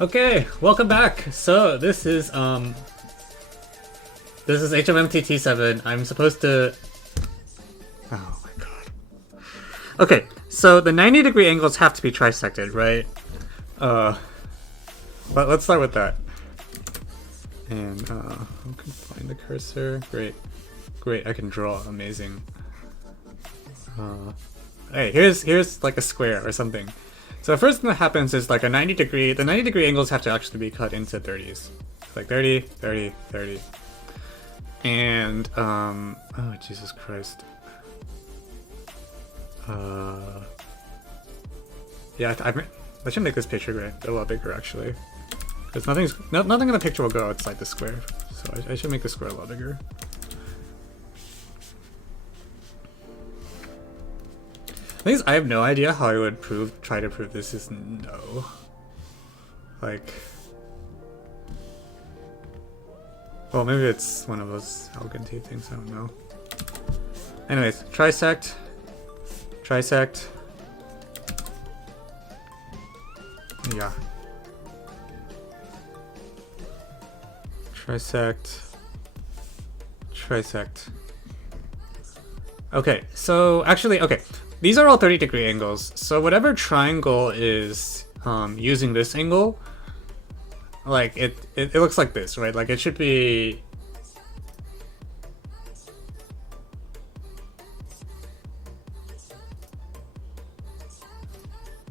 Okay, welcome back. So this is HMMT T7. I'm supposed to. Oh my god. Okay, so the 90-degree angles have to be trisected, right? But let's start with that. And I can find the cursor. Great. I can draw. Amazing. Hey, here's like a square or something. So the first thing that happens is like the 90-degree angles have to actually be cut into 30s. Like 30, 30, 30. And, oh Jesus Christ. Yeah, I should make this picture a lot bigger actually. Because nothing in the picture will go outside the square. So I should make the square a lot bigger. The thing is, I have no idea how I would try to prove this is no. Like, well, maybe it's one of those elegant things, I don't know. Anyways, trisect. Yeah. Trisect. Okay, so actually, okay. These are all 30-degree angles, so whatever triangle is using this angle, like it looks like this, right? Like it should be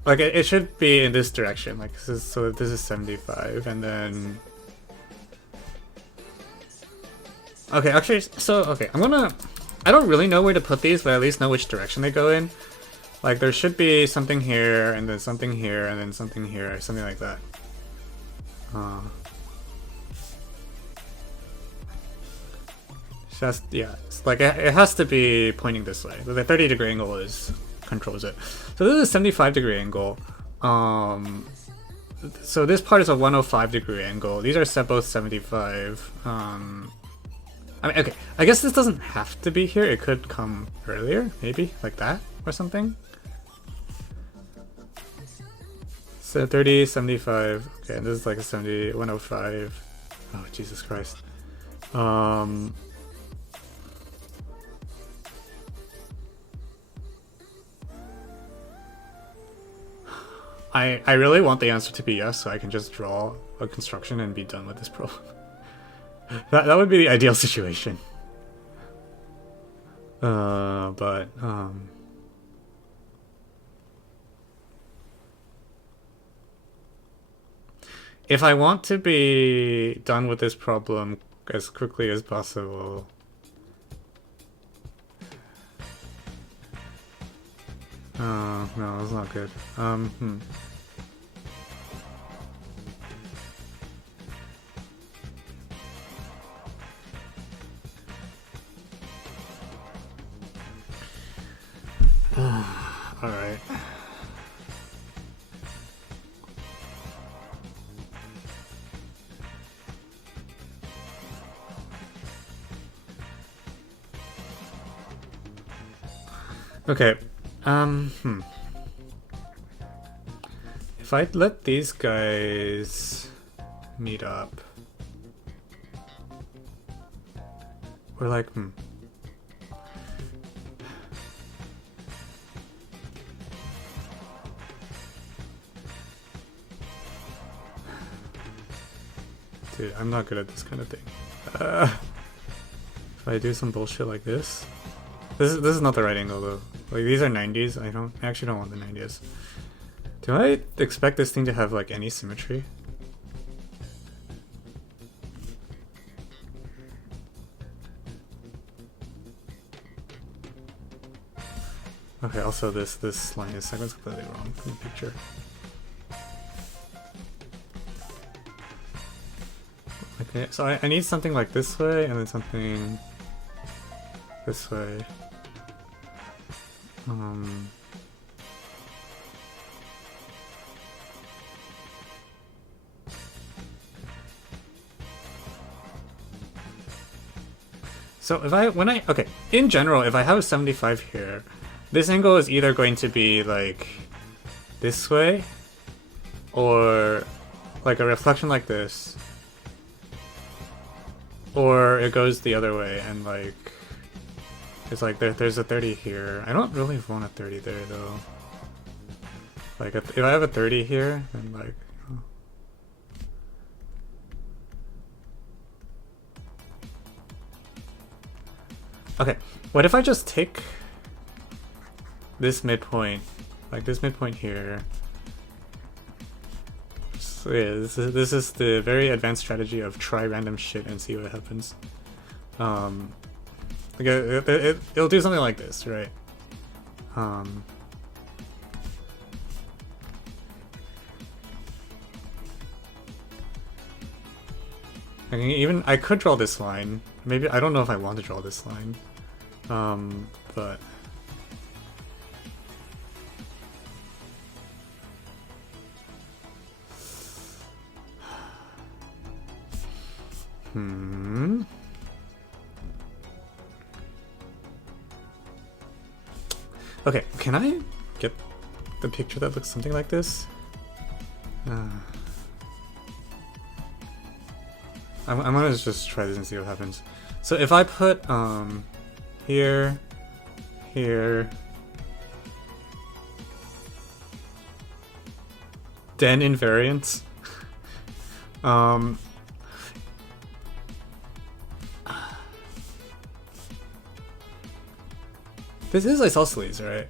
like it should be in this direction. Like this is 75, and then okay, actually, so okay, I don't really know where to put these, but I at least know which direction they go in. Like, there should be something here, and then something here, and then something here, something like that. Yeah, it's like, it has to be pointing this way. The 30-degree angle controls it. So this is a 75-degree angle. So this part is a 105-degree angle. These are both 75. I mean, okay, I guess this doesn't have to be here. It could come earlier, maybe, like that, or something. So 30, 75, okay, and this is like a 70, 105. Oh, Jesus Christ. I really want the answer to be yes, so I can just draw a construction and be done with this problem. That would be the ideal situation. But if I want to be done with this problem as quickly as possible, oh no, that's not good. Alright. Okay. If I let these guys meet up, we're like, Dude, I'm not good at this kind of thing. If I do some bullshit like this is not the right angle though. Like these are 90s. I actually don't want the 90s. Do I expect this thing to have like any symmetry? Okay, also this line is segment's completely wrong from the picture. Okay, so I need something like this way and then something this way. So okay, in general, if I have a 75 here, this angle is either going to be like this way or like a reflection like this, or it goes the other way and like it's like there's a 30 here. I don't really want a 30 there though. Like if I have a 30 here, then like. Okay, what if I just take this midpoint, like this midpoint here? So yeah, this is the very advanced strategy of try random shit and see what happens. Like it'll do something like this, right? I could draw this line. Maybe I don't know if I want to draw this line. But okay, can I get the picture that looks something like this? I'm gonna just try this and see what happens. So if I put here, here, then invariants, this is isosceles, right?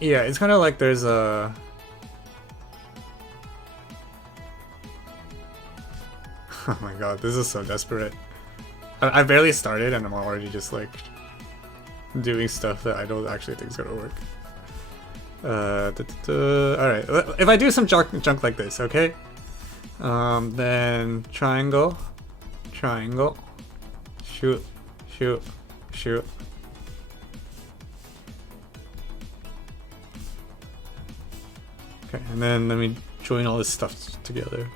Yeah, it's kind of like there's a. Oh my god, this is so desperate. I barely started and I'm already just like doing stuff that I don't actually think is gonna work. Alright, if I do some junk like this, okay? Then triangle, triangle, shoot, shoot, shoot. Okay, and then let me join all this stuff together.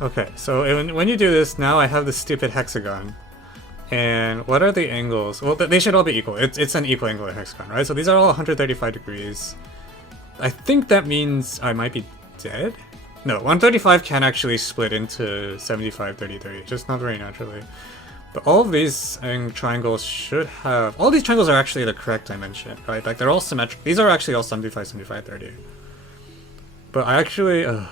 Okay, so when you do this, now I have this stupid hexagon. And what are the angles? Well, they should all be equal. It's an equal angular hexagon, right? So these are all 135 degrees. I think that means I might be dead? No, 135 can actually split into 75, 30, 30, just not very naturally. But all of these triangles should have... All these triangles are actually the correct dimension, right? Like, they're all symmetric. These are actually all 75, 75, 30. But I actually...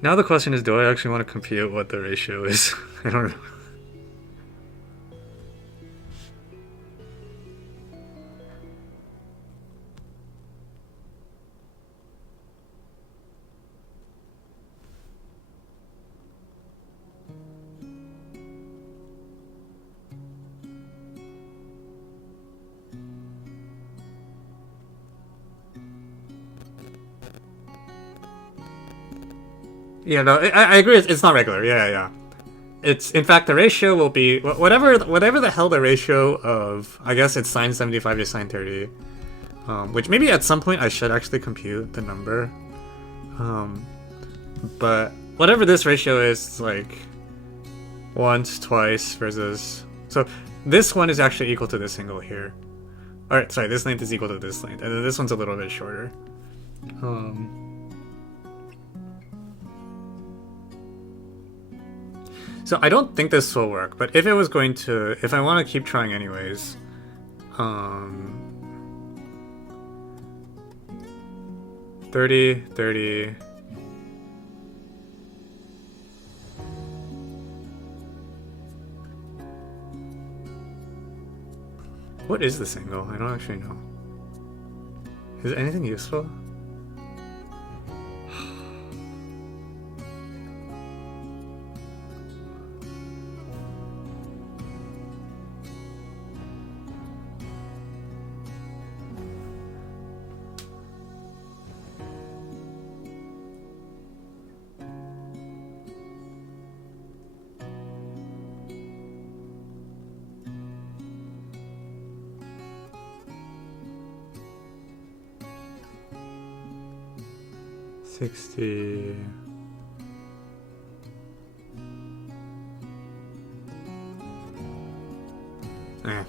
Now the question is, do I actually want to compute what the ratio is? I don't know. Yeah, no, I agree. It's not regular. Yeah. It's in fact the ratio will be whatever the hell the ratio of. I guess it's sine 75 to sine 30, which maybe at some point I should actually compute the number. But whatever this ratio is, like once, twice versus. So this one is actually equal to this angle here. All right, sorry, this length is equal to this length, and then this one's a little bit shorter. So I don't think this will work, but if it was going to, if I want to keep trying anyways, 30, 30. What is this angle? I don't actually know. Is it anything useful? 60. Eh.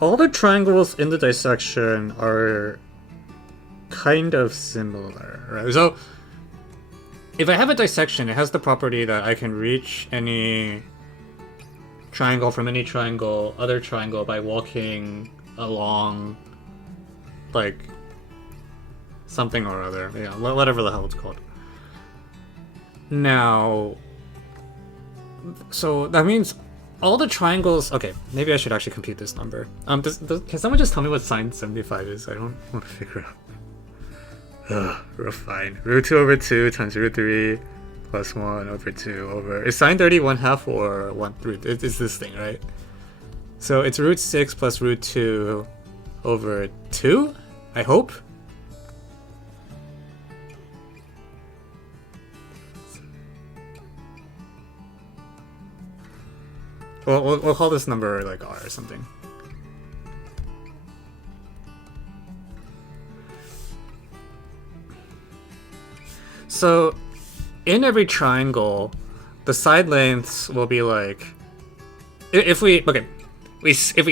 All the triangles in the dissection are kind of similar, right? So if I have a dissection, it has the property that I can reach any triangle from any other triangle by walking along, like, something or other. Yeah, whatever the hell it's called. Now, so that means all the triangles... Okay, maybe I should actually compute this number. Can someone just tell me what sine 75 is? I don't want to figure out. Ugh, real fine. Root 2 over 2 times root 3 plus 1 over 2 over... Is sine 30 1/2 or 1 root? It's this thing, right? So it's root 6 plus root 2 over 2, I hope? Well, we'll call this number like R or something. So, in every triangle, the side lengths will be like, if we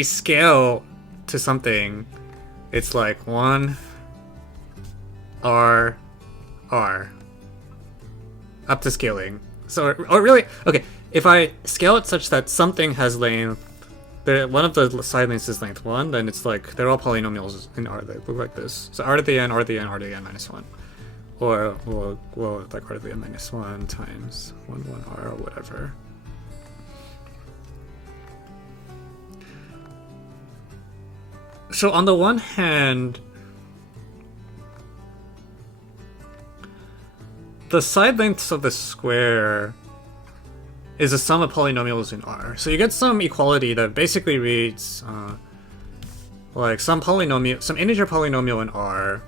scale to something, it's like 1 R R up to scaling. So, or really, okay. If I scale it such that something has length, one of the side lengths is length 1, then it's like, they're all polynomials in R that look like this. So R to the n, R to the n, R to the n minus 1. Or, well, like R to the n minus 1 times 1 R or whatever. So on the one hand, the side lengths of the square is a sum of polynomials in R. So you get some equality that basically reads like some integer polynomial in R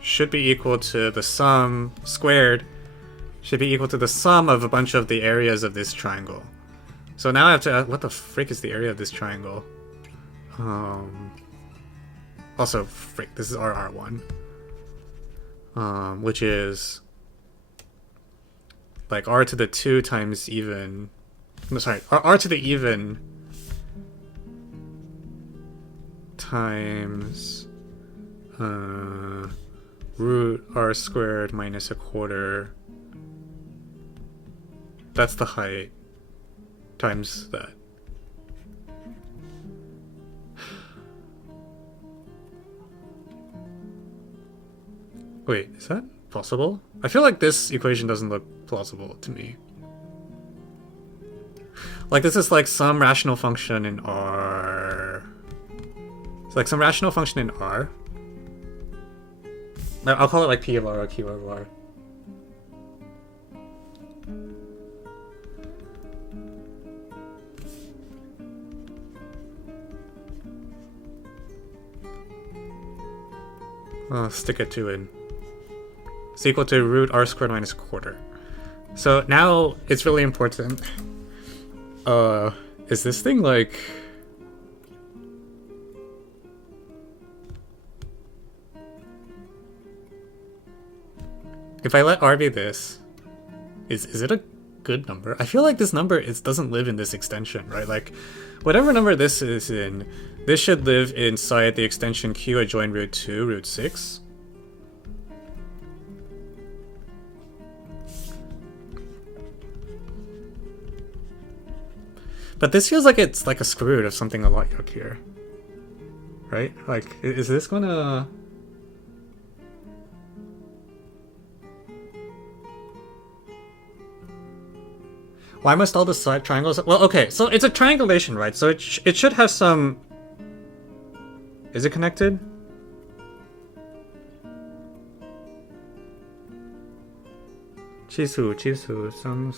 should be equal to the sum squared should be equal to the sum of a bunch of the areas of this triangle. So now I have to what the frick is the area of this triangle? Also, frick, this is RR1. Which is like R to the 2 times even... No, sorry, R to the even times root R squared minus a quarter. That's the height times that. Wait, is that possible? I feel like this equation doesn't look plausible to me. Like this is like some rational function in R. It's like some rational function in R. I'll call it like P of R or Q of R. I'll stick a 2 in. It's equal to root R squared minus a quarter. So now it's really important. Is this thing like... If I let R be this, is it a good number? I feel like this number doesn't live in this extension, right? Like, whatever number this is in, this should live inside the extension Q adjoin root 2, root 6. But this feels like it's like a square root of something a lot yuckier. Right? Like, is this gonna... Why must all the side triangles... Well, okay, so it's a triangulation, right? So it should have some... Is it connected? Chisu, some...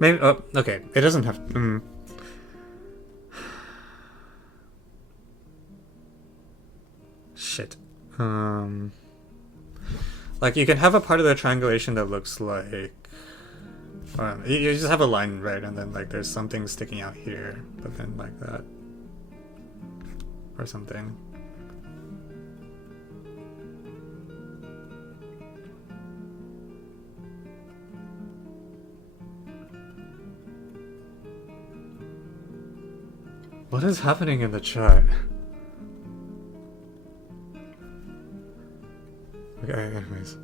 Maybe... Oh, okay. It doesn't have... Shit. Like, you can have a part of the triangulation that looks like... you just have a line, right? And then, like, there's something sticking out here. But then, like that. Or something. What is happening in the chat? Okay, anyways.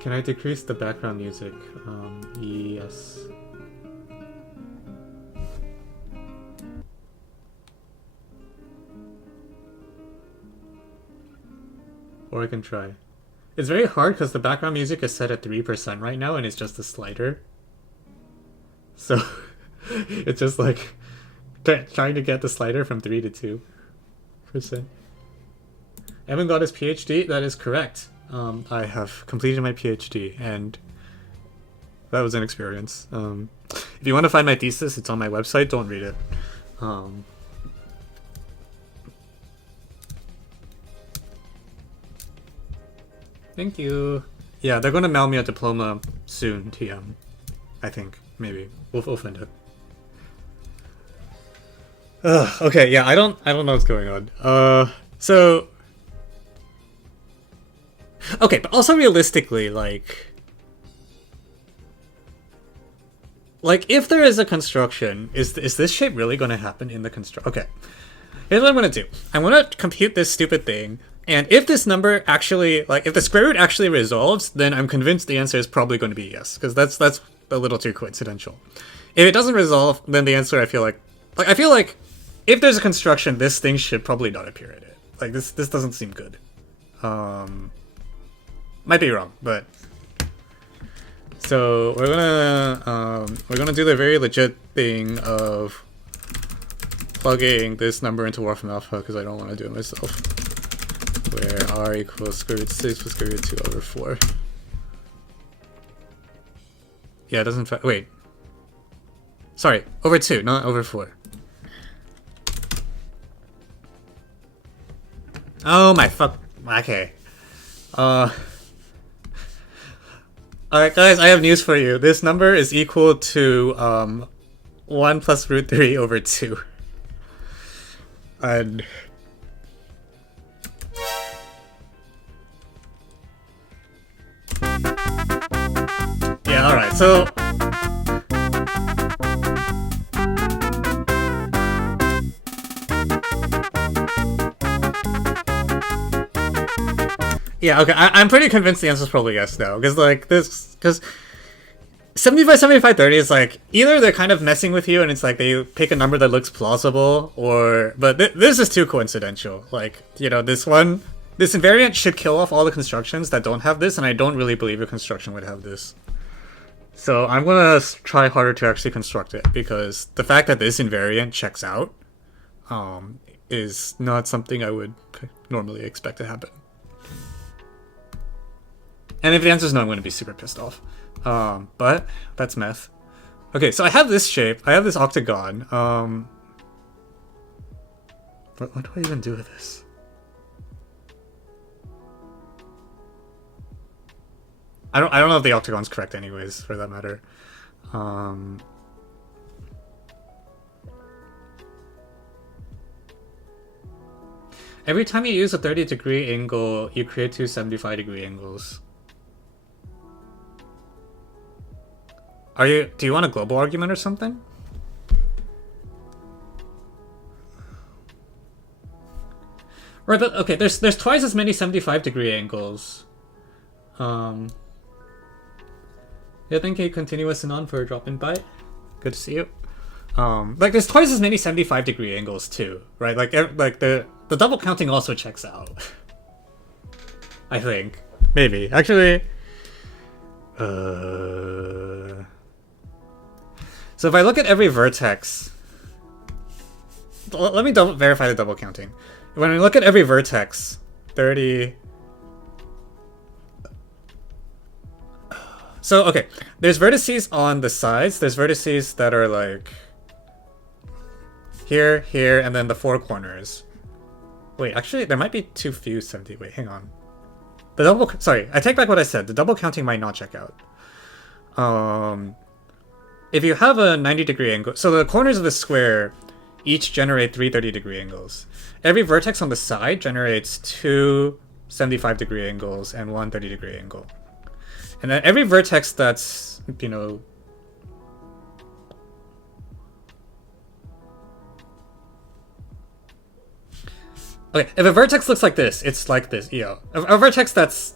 Can I decrease the background music? Yes. Or I can try. It's very hard because the background music is set at 3% right now and it's just a slider. So it's just like trying to get the slider from 3 to 2%. Evan got his PhD? That is correct. I have completed my PhD, and that was an experience. If you want to find my thesis, it's on my website. Don't read it. Thank you. Yeah, they're going to mail me a diploma soon, TM. I think. Maybe. We'll find it. Okay, yeah, I don't know what's going on. So... Okay, but also realistically, like if there is a construction, is this shape really going to happen in the construct? Okay, here's what I'm going to do. I'm going to compute this stupid thing, and if this number actually, like, if the square root actually resolves, then I'm convinced the answer is probably going to be yes, because that's a little too coincidental. If it doesn't resolve, then the answer, I feel like if there's a construction, this thing should probably not appear in it. Like, this doesn't seem good. Might be wrong, but so we're gonna do the very legit thing of plugging this number into Wolfram Alpha because I don't want to do it myself. Where r equals square root 6 plus square root 2 over 4. Yeah, it doesn't. Wait. Sorry, over 2, not over 4. Oh my fuck. Okay. Alright guys, I have news for you. This number is equal to 1 plus root 3 over 2. And... yeah, alright, so... yeah, okay, I'm pretty convinced the answer is probably yes now, because, like, because 75, 75, 30 is, like, either they're kind of messing with you and it's like they pick a number that looks plausible, or, but this is too coincidental. Like, you know, this invariant should kill off all the constructions that don't have this, and I don't really believe a construction would have this. So I'm gonna try harder to actually construct it, because the fact that this invariant checks out, is not something I would normally expect to happen. And if the answer is no, I'm going to be super pissed off. But that's math. Okay, so I have this shape. I have this octagon. What do I even do with this? I don't know if the octagon's correct anyways, for that matter. Every time you use a 30-degree angle, you create two 75-degree angles. Do you want a global argument or something? Right, but okay, there's twice as many 75-degree angles. Yeah, thank you, Continuous and On, for dropping by. Good to see you. Like, there's twice as many 75-degree angles too, right? Like the double counting also checks out. I think. Maybe. Actually... So if I look at every vertex... Let me verify the double counting. When we look at every vertex, 30... So, okay. There's vertices on the sides. There's vertices that are like... Here, here, and then the four corners. Wait, actually, there might be too few 70... Wait, hang on. The double... Sorry, I take back what I said. The double counting might not check out. If you have a 90-degree angle... So the corners of the square each generate three 30-degree angles. Every vertex on the side generates two 75-degree angles and one 30-degree angle. And then every vertex that's, you know... Okay, if a vertex looks like this, it's like this, yo. A vertex that's...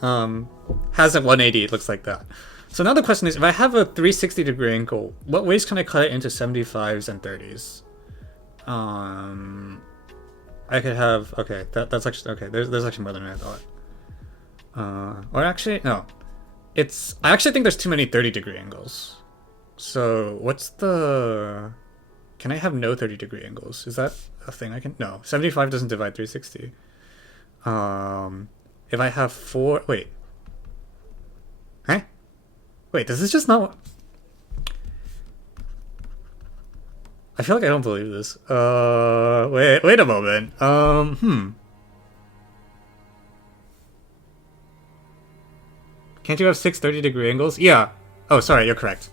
has a 180, it looks like that. So now the question is, if I have a 360-degree angle, what ways can I cut it into 75s and 30s? I could have... Okay, that's actually... Okay, there's actually more than I thought. Or actually, no. I actually think there's too many 30-degree angles. So, what's the... Can I have no 30-degree angles? Is that a thing I can... No, 75 doesn't divide 360. If I have four... Wait. Huh? Wait, does this just not... I feel like I don't believe this. Wait a moment. Can't you have six 30-degree angles? Yeah. Oh, sorry, you're correct.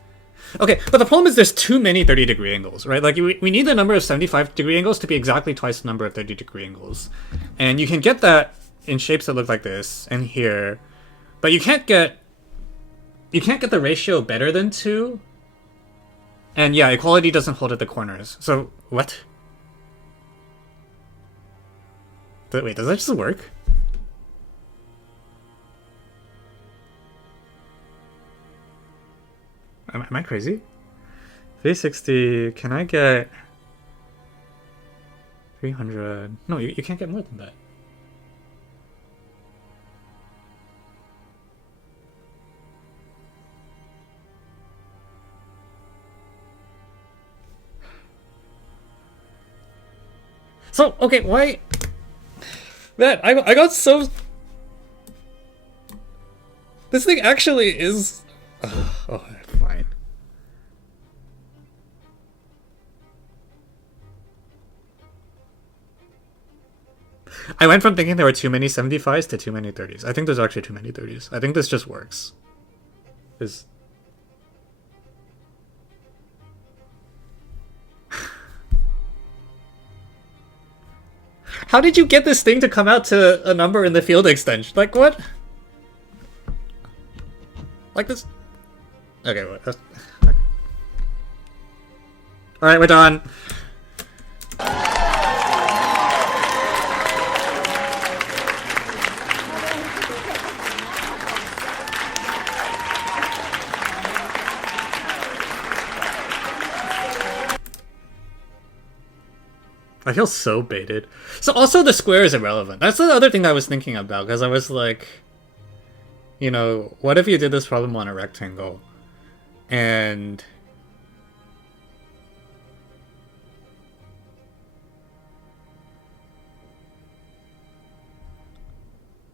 Okay, but the problem is there's too many 30-degree angles, right? Like, we need the number of 75-degree angles to be exactly twice the number of 30-degree angles. And you can get that in shapes that look like this, and here. But you can't get the ratio better than 2. And yeah, equality doesn't hold at the corners. So, what? Wait, does that just work? Am I crazy? 360, can I get 300? No, you can't get more than that. So, okay, why... Man, I got so... This thing actually is... Oh, fine. I went from thinking there were too many 75s to too many 30s. I think there's actually too many 30s. I think this just works. How did you get this thing to come out to a number in the field extension? Like, what? Like this? Okay, what? Okay. Alright, we're done. I feel so baited. So also the square is irrelevant. That's the other thing I was thinking about, because I was like, you know, what if you did this problem on a rectangle? And...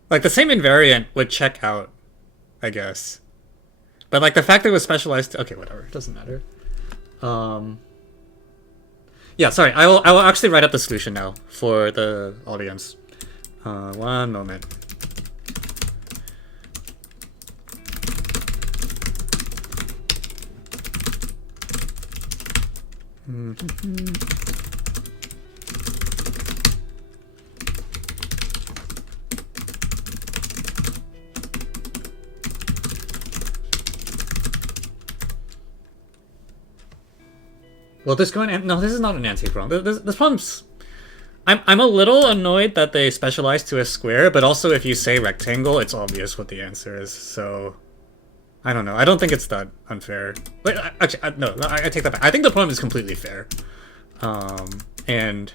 like, the same invariant would check out, I guess. But, like, the fact that it was specialized... Okay, whatever. It doesn't matter. Yeah, sorry. I will actually write up the solution now for the audience. One moment. Will this go in? No, this is not an anti-problem. This problem's... I'm a little annoyed that they specialize to a square, but also if you say rectangle, it's obvious what the answer is, so... I don't know. I don't think it's that unfair. Wait, actually, no, I take that back. I think the problem is completely fair. And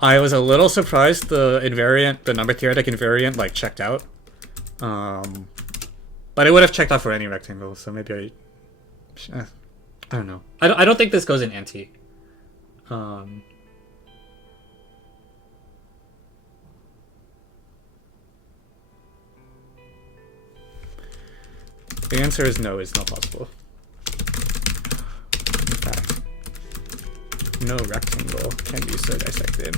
I was a little surprised the invariant, the number theoretic invariant, like, checked out. But it would have checked out for any rectangle, so maybe I don't know. I don't think this goes in anti. The answer is no, it's not possible. In fact, no rectangle can be so dissected.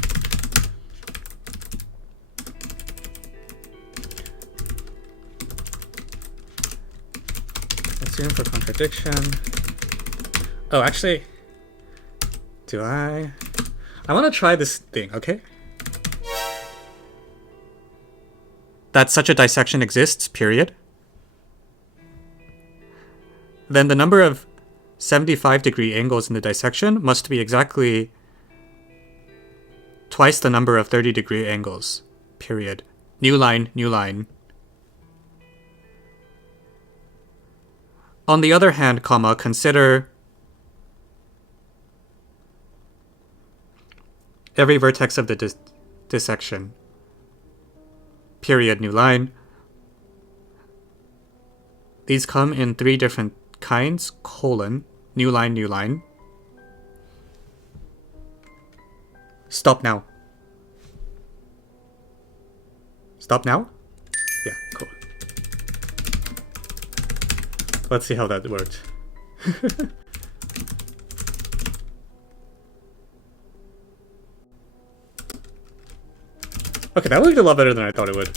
Assume for contradiction. Oh, actually, do I want to try this thing, okay? That such a dissection exists, period. Then the number of 75-degree angles in the dissection must be exactly twice the number of 30-degree angles, period. New line, new line. On the other hand, comma, consider every vertex of the dissection, period, new line. These come in 3 different kinds, colon, new line, new line. Stop now. Stop now? Yeah, cool. Let's see how that worked. Okay, that worked a lot better than I thought it would.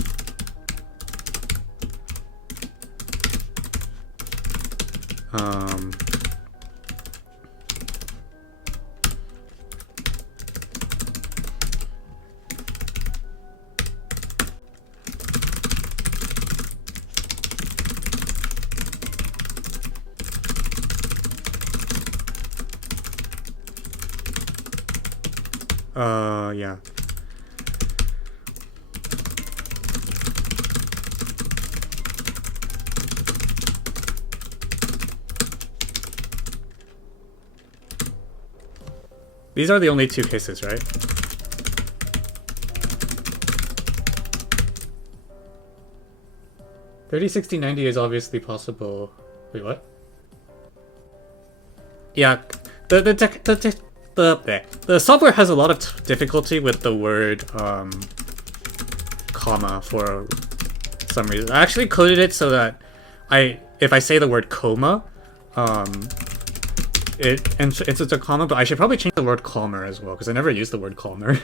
Yeah. These are the only 2 cases, right? $30, $60, $90 is obviously possible. Wait, what? Yeah, the software has a lot of difficulty with the word comma for some reason. I actually coded it so that if I say the word coma, it's a comma, but I should probably change the word calmer as well, because I never use the word calmer.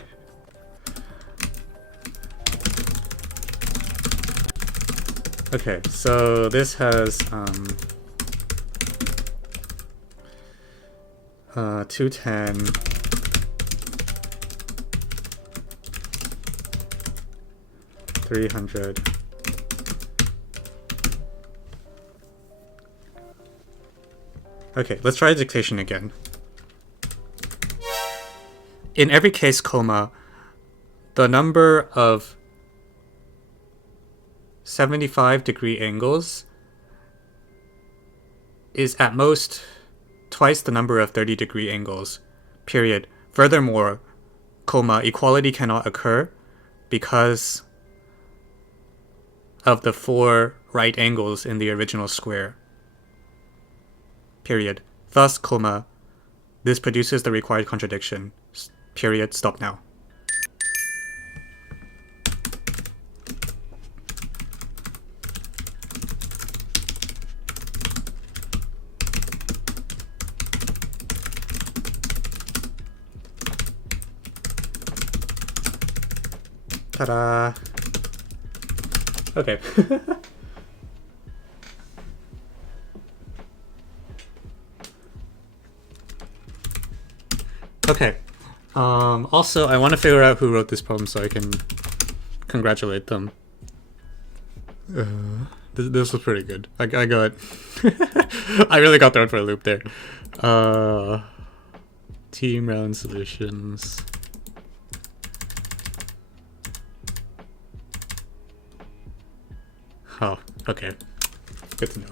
Okay, so this has 210, 300. Okay, let's try dictation again. In every case, comma, the number of 75-degree angles is at most twice the number of 30-degree angles, period. Furthermore, comma, equality cannot occur because of the 4 right angles in the original square, period. Thus, comma, this produces the required contradiction, period. Stop now. Ta-da! Okay. Okay. Also, I want to figure out who wrote this problem so I can congratulate them. This was pretty good. I got... I really got thrown for a loop there. Team round solutions. Oh, okay. Good to know.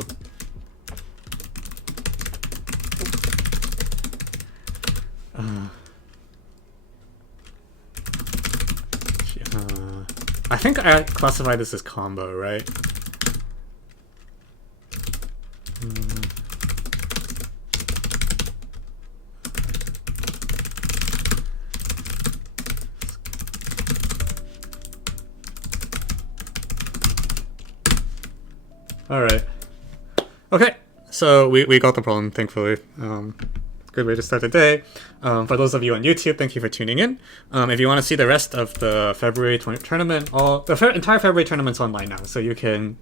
I think I classified this as combo, right? Alright. Okay, so we got the problem, thankfully. Good way to start the day. For those of you on YouTube, thank you for tuning in. If you want to see the rest of the February tournament, the entire February tournament's online now, so you can,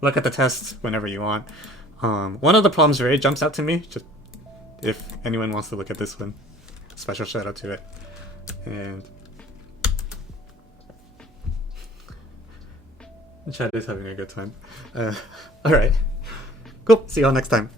look at the tests whenever you want. One of the problems really jumps out to me, just if anyone wants to look at this one. Special shout out to it. And chat is having a good time. Alright. Cool, see you all next time.